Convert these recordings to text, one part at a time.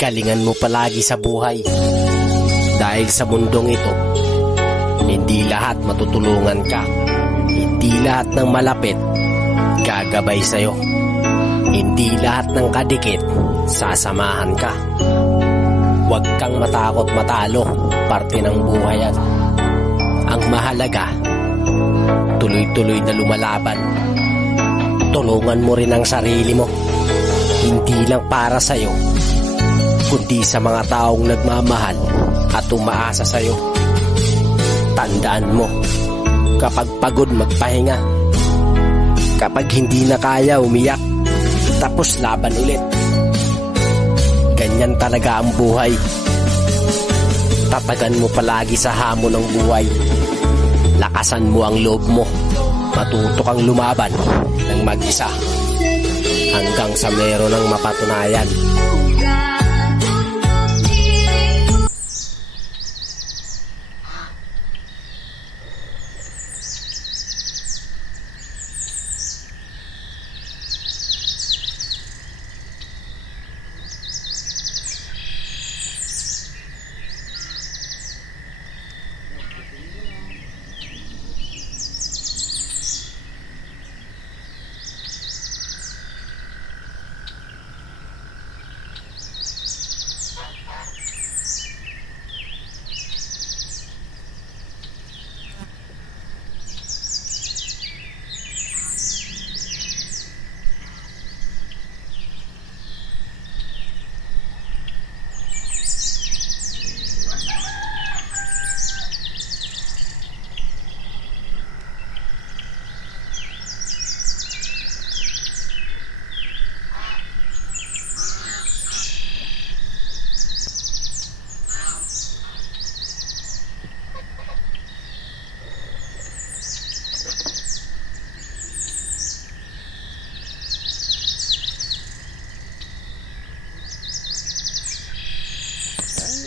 Galingan mo palagi sa buhay. Dahil sa mundong ito, hindi lahat matutulungan ka. Hindi lahat ng malapit gagabay sa'yo. Hindi lahat ng kadikit sasamahan ka. Huwag kang matakot matalo, parte ng buhay yan. Ang mahalaga, tuloy-tuloy na lumalaban. Tulungan mo rin ang sarili mo. Hindi lang para sa'yo, kundi sa mga taong nagmamahal at umaasa sa'yo. Tandaan mo, kapag pagod magpahinga. Kapag hindi na kaya umiyak, tapos laban ulit. Ganyan talaga ang buhay. Tatagan mo palagi sa hamon ng buhay. Lakasan mo ang loob mo. Matuto kang lumaban ng mag-isa hanggang sa meron ng mapatunayan.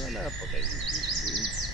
Wala pa kayo.